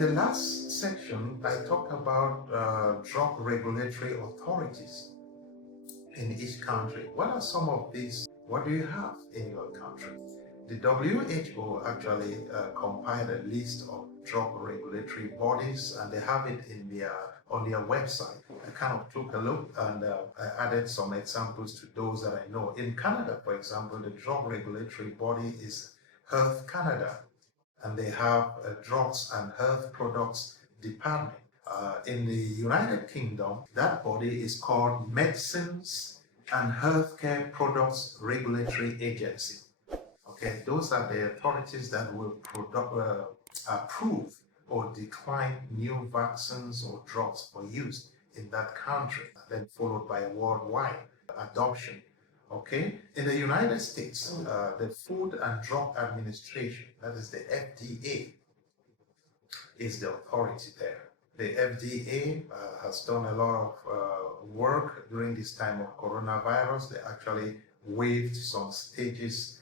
the last section, I talked about drug regulatory authorities in each country. What are some of these? What do you have in your country? The WHO actually compiled a list of drug regulatory bodies, and they have it in on their website. I kind of took a look and I added some examples to those that I know. In Canada, for example, the drug regulatory body is Health Canada, and they have a drugs and health products department. In the United Kingdom, that body is called Medicines and Healthcare Products Regulatory Agency. Okay, those are the authorities that will approve or decline new vaccines or drugs for use in that country, then followed by worldwide adoption. Okay, in the United States, the Food and Drug Administration, that is the FDA, is the authority there. The FDA has done a lot of work during this time of coronavirus. They actually waived some stages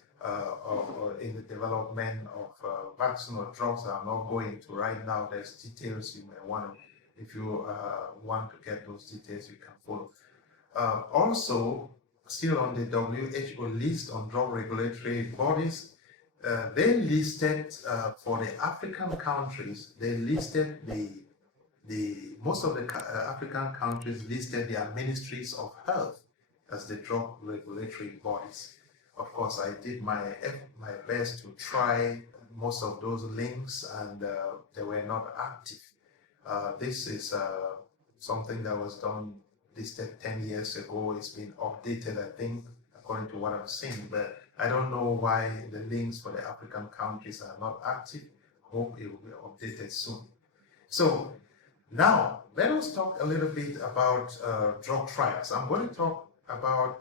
in the development of vaccine or drugs that I'm not going to right now. There's details you may want to, if you want to get those details, you can follow. Also, still on the WHO list on drug regulatory bodies, they listed for the African countries, they listed most of the African countries listed their ministries of health as the drug regulatory bodies. Of course, I did my best to try most of those links, and they were not active. This is something that was done, listed 10 years ago. It's been updated, I think, according to what I'm seeing, but I don't know why the links for the African countries are not active. Hope it will be updated soon. So now, let us talk a little bit about drug trials. I'm going to talk about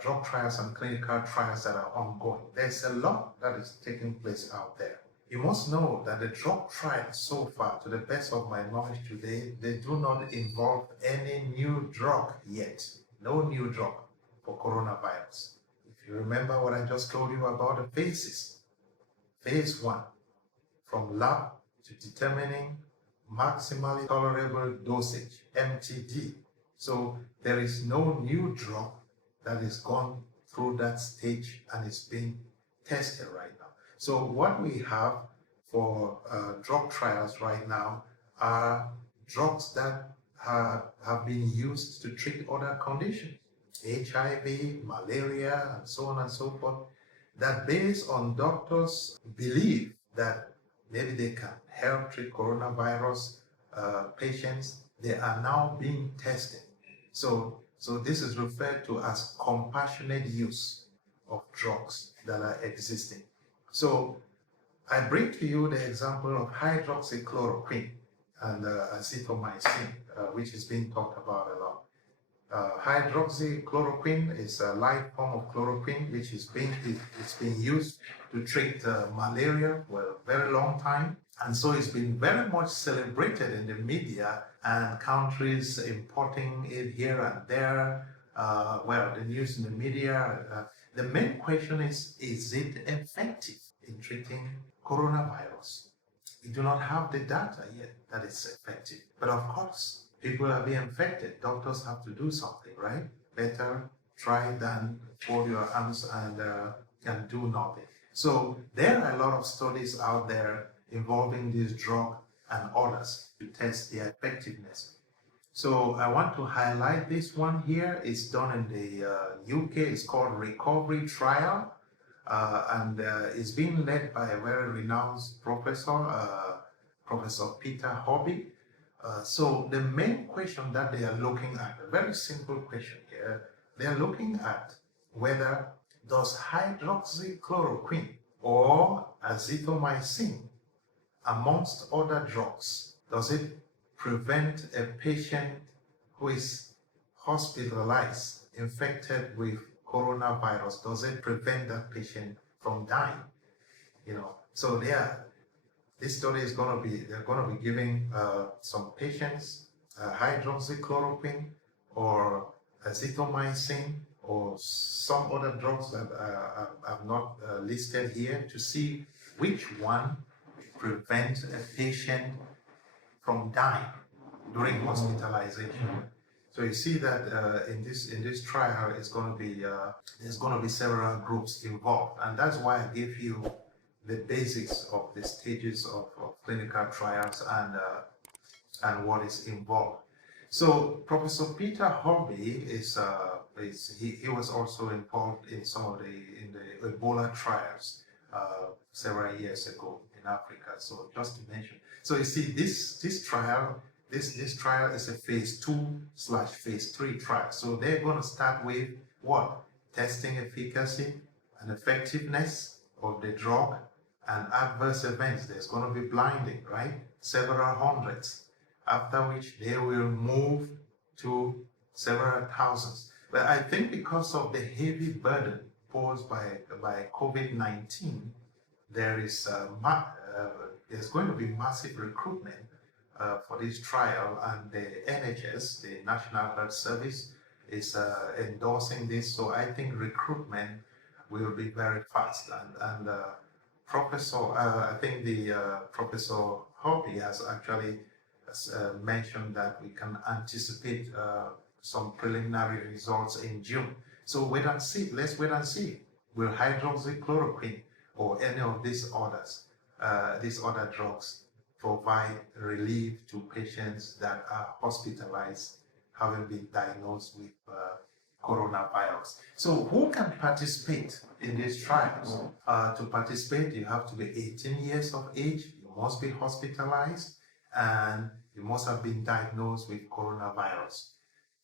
drug trials and clinical trials that are ongoing. There's a lot that is taking place out there. You must know that the drug trials so far, to the best of my knowledge today, they do not involve any new drug yet. No new drug for coronavirus. If you remember what I just told you about the phases. Phase 1, from lab to determining maximally tolerable dosage, MTD. So there is no new drug that is gone through that stage and is being tested right now. So what we have for drug trials right now are drugs that have been used to treat other conditions, HIV, malaria, and so on and so forth, that based on doctors' belief that maybe they can help treat coronavirus patients, they are now being tested. So this is referred to as compassionate use of drugs that are existing. So I bring to you the example of hydroxychloroquine and azithromycin, which is being talked about a lot. Hydroxychloroquine is a light form of chloroquine, which is being used to treat malaria for a very long time. And so it's been very much celebrated in the media, and countries importing it here and there. Well, the news in the media. The main question is it effective in treating coronavirus? We do not have the data yet that it's effective. But of course, people are being infected. Doctors have to do something, right? Better try than fold your arms and do nothing. So there are a lot of studies out there involving this drug and others to test their effectiveness. So I want to highlight this one here. It's done in the UK. It's called Recovery Trial, and it's being led by a very renowned professor, Professor Peter Hobby. So the main question that they are looking at, a very simple question here, they are looking at whether does hydroxychloroquine or azithromycin, amongst other drugs, does it prevent a patient who is hospitalized, infected with coronavirus? Does it prevent that patient from dying? So this study is going to be, they're going to be giving some patients hydroxychloroquine or azithromycin or some other drugs that are not listed here, to see which one prevent a patient from dying during hospitalization. So you see that in this trial, it's going to be there's going to be several groups involved, and that's why I gave you the basics of the stages of clinical trials and what is involved. So Professor Peter Horby he was also involved in some of the Ebola trials several years ago in Africa. So just to mention, so you see this trial is a phase 2/phase 3 trial. So they're going to start with what? Testing efficacy and effectiveness of the drug and adverse events. There's going to be blinding, right? Several hundreds. After which they will move to several thousands. But I think because of the heavy burden posed by COVID-19, there's going to be massive recruitment for this trial, and the NHS, the National Health Service, is endorsing this. So I think recruitment will be very fast. And I think the Professor Horby has actually mentioned that we can anticipate some preliminary results in June. So wait and see. Let's wait and see. Will hydroxychloroquine or any of these other drugs provide relief to patients that are hospitalized, having been diagnosed with coronavirus? So who can participate in these trials? To participate, you have to be 18 years of age, you must be hospitalized, and you must have been diagnosed with coronavirus.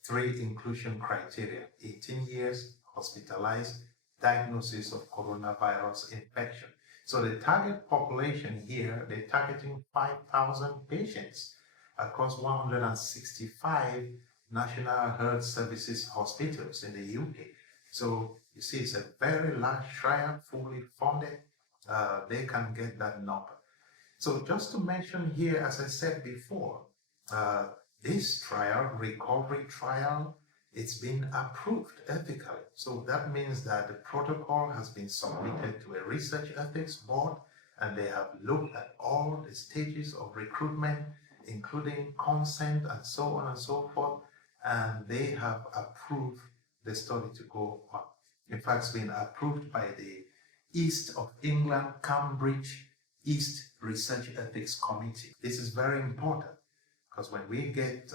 3 inclusion criteria: 18 years, hospitalized, diagnosis of coronavirus infection. So the target population here, they're targeting 5,000 patients across 165 National Health Services hospitals in the UK. So you see, it's a very large trial, fully funded. They can get that number. So just to mention here, as I said before, this trial, recovery trial, it's been approved ethically. So that means that the protocol has been submitted to a research ethics board, and they have looked at all the stages of recruitment, including consent and so on and so forth, and they have approved the study to go on. In fact, it's been approved by the East of England Cambridge East Research Ethics Committee. This is very important because when we get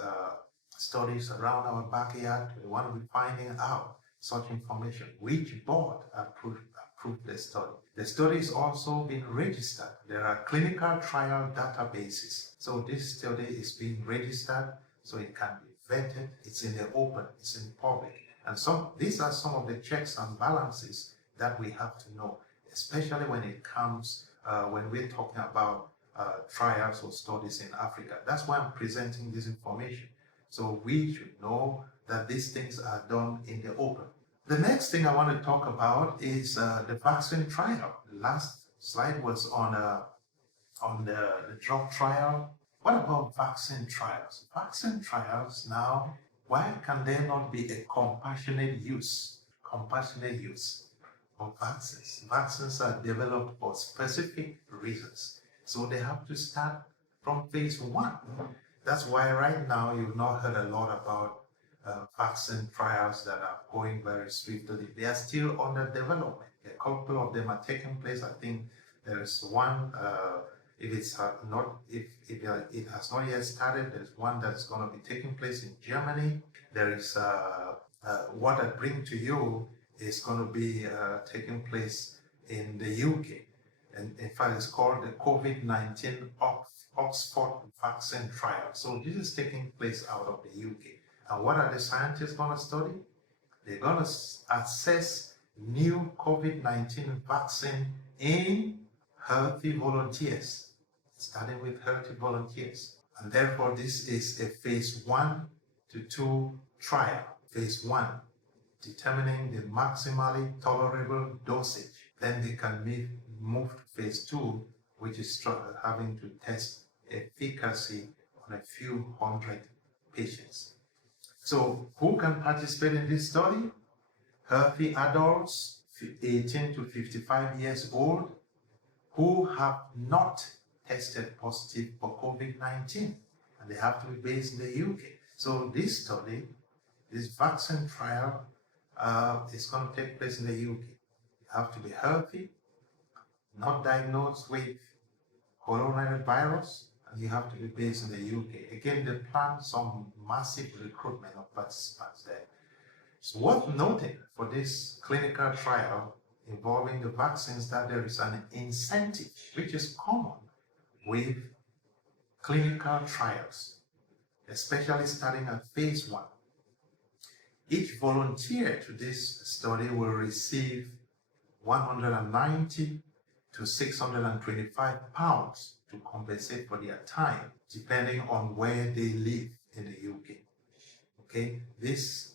studies around our backyard, we want to be finding out such information. Which board approved the study? The study is also being registered. There are clinical trial databases. So this study is being registered so it can be vetted. It's in the open, it's in public. And these are some of the checks and balances that we have to know, especially when it comes, when we're talking about trials or studies in Africa. That's why I'm presenting this information. So we should know that these things are done in the open. The next thing I want to talk about is the vaccine trial. The last slide was on the drug trial. What about vaccine trials? Vaccine trials now, why can there not be a compassionate use of vaccines? Vaccines are developed for specific reasons. So they have to start from phase 1. That's why right now you've not heard a lot about vaccine trials that are going very swiftly. They are still under development. A couple of them are taking place. I think there is one, if it has not yet started, there's one that's going to be taking place in Germany. There is what I bring to you is going to be taking place in the UK. And in fact, it's called the COVID-19 Oxford vaccine trial. So this is taking place out of the UK. And what are the scientists going to study? They're going to assess new COVID-19 vaccine in healthy volunteers, starting with healthy volunteers. And therefore, this is a phase 1 to 2 trial. Phase 1, determining the maximally tolerable dosage. Then they can move to phase 2, which is having to test efficacy on a few hundred patients. So who can participate in this study? Healthy adults 18 to 55 years old who have not tested positive for COVID-19, and they have to be based in the UK. So this study, this vaccine trial, is going to take place in the UK. You have to be healthy, not diagnosed with coronavirus, and you have to be based in the UK. Again, they plan some massive recruitment of participants there. So worth noting for this clinical trial involving the vaccines that there is an incentive, which is common with clinical trials, especially starting at phase 1. Each volunteer to this study will receive 190 to 625 pounds to compensate for their time, depending on where they live in the UK. Okay, this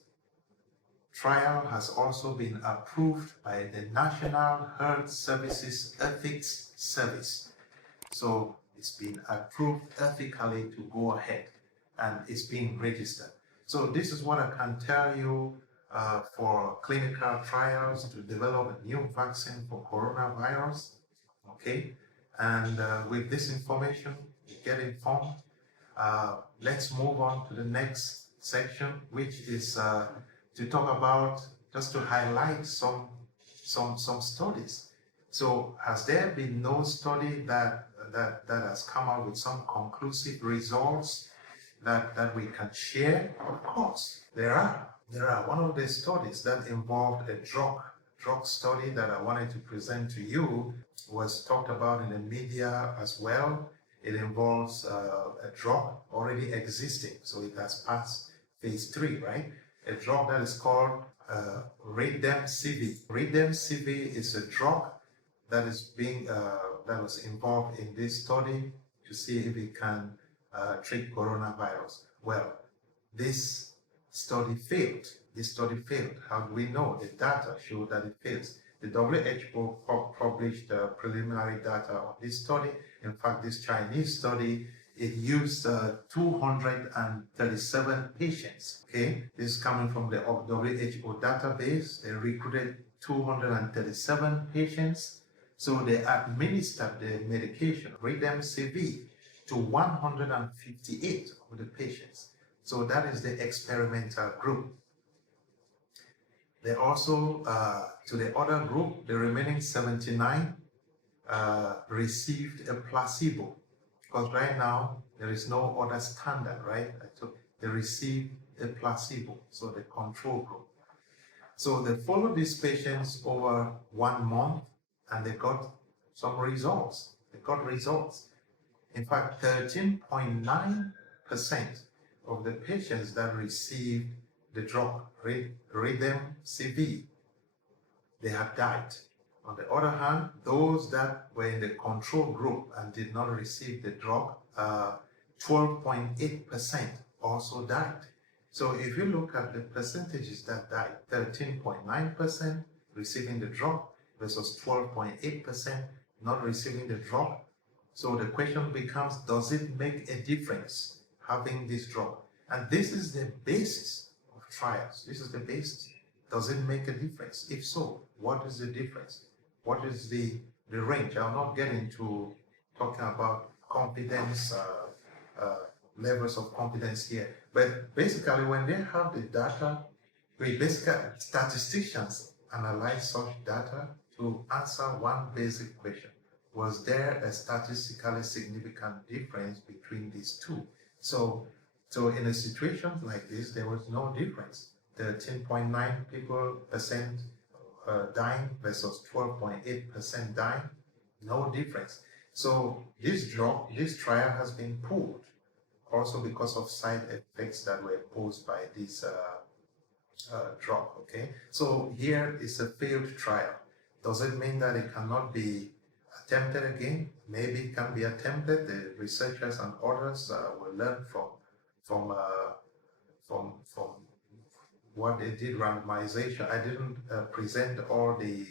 trial has also been approved by the National Health Services Ethics Service. So it's been approved ethically to go ahead, and it's being registered. So this is what I can tell you for clinical trials to develop a new vaccine for coronavirus. Okay, and with this information, you get informed. Let's move on to the next section, which is to talk about, just to highlight some studies. So has there been no study that has come out with some conclusive results that we can share? Of course, there are. One of the studies that involved a drug study that I wanted to present to you was talked about in the media as well. It involves a drug already existing, so it has passed phase 3, right? A drug that is called Remdesivir. Remdesivir is a drug that is being that was involved in this study to see if it can treat coronavirus. Well, this study failed. How do we know? The data show that it fails. The WHO published preliminary data on this study. In fact, this Chinese study, it used 237 patients. Okay, this is coming from the WHO database. They recruited 237 patients. So they administered the medication, Remdesivir, to 158 of the patients. So that is the experimental group. They also, to the other group, the remaining 79 received a placebo. Because right now, there is no other standard, right? So they received a placebo, so the control group. So they followed these patients over 1 month, and they got some results. In fact, 13.9% of the patients that received the drug Remdesivir, they have died. On the other hand, those that were in the control group and did not receive the drug, 12.8% also died. So if you look at the percentages that died, 13.9% receiving the drug versus 12.8% not receiving the drug. So the question becomes, does it make a difference having this drug? And this is the basis of trials. This is the basis. Does it make a difference? If so, what is the difference? What is the range? I'll not get into talking about confidence, levels of confidence here. But basically, when they have the data, statisticians analyze such data to answer one basic question. Was there a statistically significant difference between these two? So in a situation like this, there was no difference. 13.9% dying versus 12.8% dying, no difference. So this trial has been pulled also because of side effects that were posed by this drug. Okay, so here is a failed trial. Does it mean that it cannot be attempted again? Maybe it can be attempted. The researchers and others will learn from what they did, randomization. I didn't present all the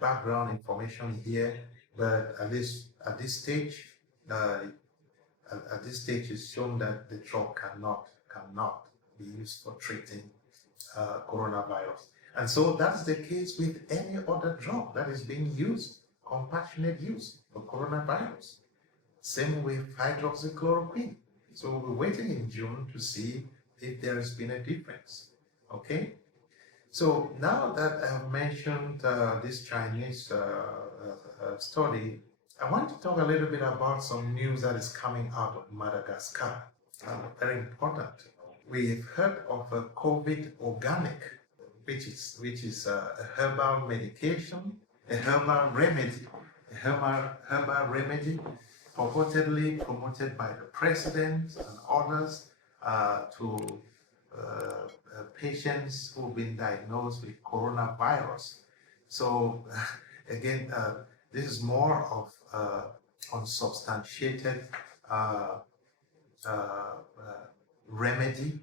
background information here, but at least at this stage, it's shown that the drug cannot be used for treating coronavirus. And so that's the case with any other drug that is being used, compassionate use for coronavirus. Same with hydroxychloroquine. So we'll be waiting in June to see if there has been a difference. Okay? So now that I've mentioned this Chinese study, I want to talk a little bit about some news that is coming out of Madagascar. Very important. We've heard of a COVID organic, which is a herbal medication, a herbal remedy, herbal remedy purportedly promoted by the president and others to patients who've been diagnosed with coronavirus. So again, this is more of unsubstantiated remedy,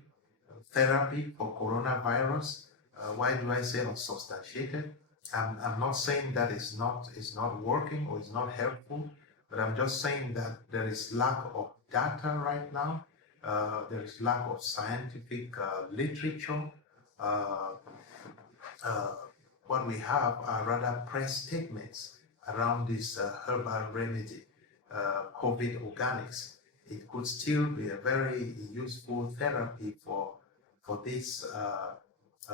therapy for coronavirus. Why do I say unsubstantiated? I'm not saying that it's not working or it's not helpful, but I'm just saying that there is lack of data right now. There is lack of scientific literature. What we have are rather press statements around this herbal remedy, COVID organics. It could still be a very useful therapy for this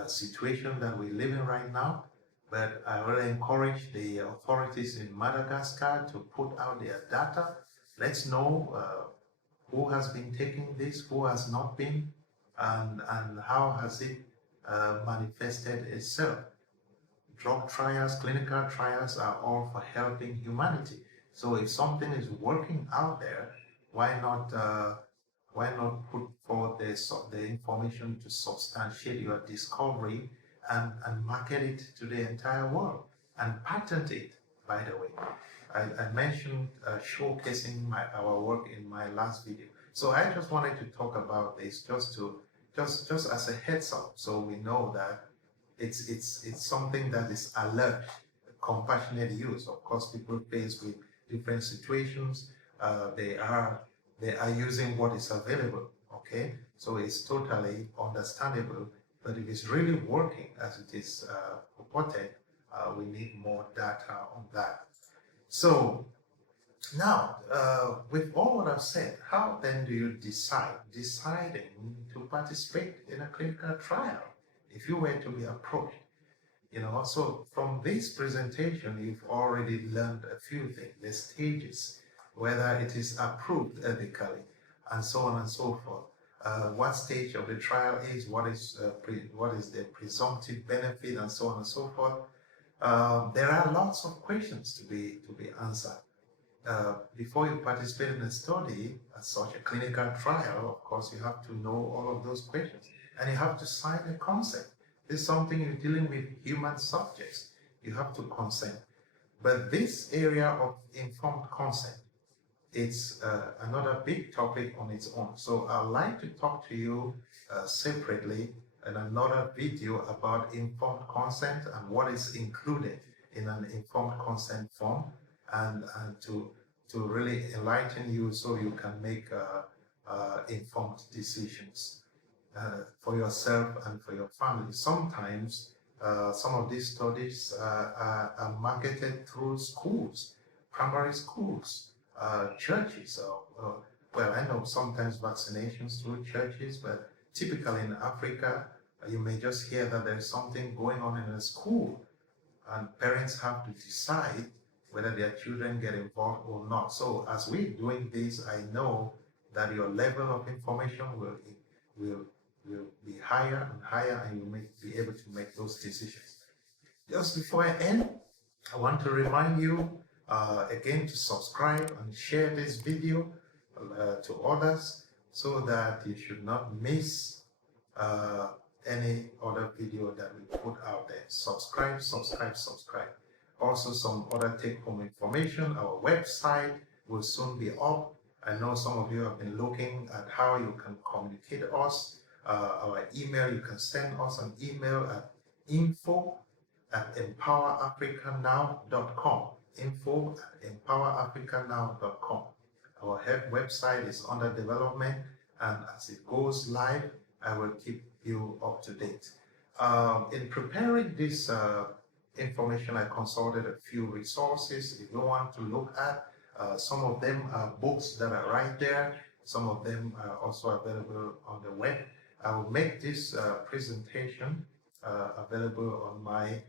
situation that we live in right now. But I really encourage the authorities in Madagascar to put out their data. Let's know who has been taking this, who has not been, and how has it manifested itself. Drug trials, clinical trials are all for helping humanity. So if something is working out there, why not put forward the information to substantiate your discovery and market it to the entire world and patent it, by the way. I mentioned showcasing our work in my last video. So I just wanted to talk about this just as a heads up, so we know that it's something that is alert, compassionate use. Of course, people faced with different situations, they are using what is available. Okay, so it's totally understandable. But if it's really working as it is purported, we need more data on that. So now, with all what I've said, how then do you deciding to participate in a clinical trial if you were to be approached? So from this presentation, you've already learned a few things, the stages, whether it is approved ethically, and so on and so forth. What stage of the trial is, what is the presumptive benefit, and so on and so forth. There are lots of questions to be answered. Before you participate in a study, as such a clinical trial, of course, you have to know all of those questions, and you have to sign a consent. This is something you're dealing with human subjects. You have to consent. But this area of informed consent, it's another big topic on its own. So I'd like to talk to you separately in another video about informed consent and what is included in an informed consent form, and to really enlighten you so you can make informed decisions for yourself and for your family. Sometimes some of these studies are marketed through schools, primary schools, churches. Well, I know sometimes vaccinations through churches, but typically in Africa, you may just hear that there's something going on in a school, and parents have to decide whether their children get involved or not. So as we're doing this, I know that your level of information will be higher and higher, and you may be able to make those decisions. Just before I end, I want to remind you again to subscribe and share this video to others, so that you should not miss any other video that we put out there. Subscribe. Also, some other take-home information. Our website will soon be up. I know some of you have been looking at how you can communicate us. Our email, you can send us an email at info@empowerafricanow.com. info@empowerafricanow.com. Our website is under development, and as it goes live, I will keep you up to date. In preparing this information, I consulted a few resources. If you want to look at, Some of them are books that are right there. Some of them are also available on the web. I will make this presentation available on my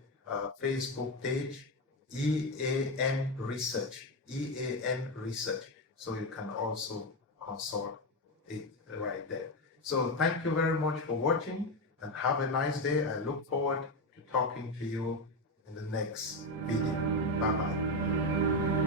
Facebook page, EAN Research, EAN Research. So you can also consult it right there. So thank you very much for watching and have a nice day. I look forward to talking to you in the next video. Bye-bye.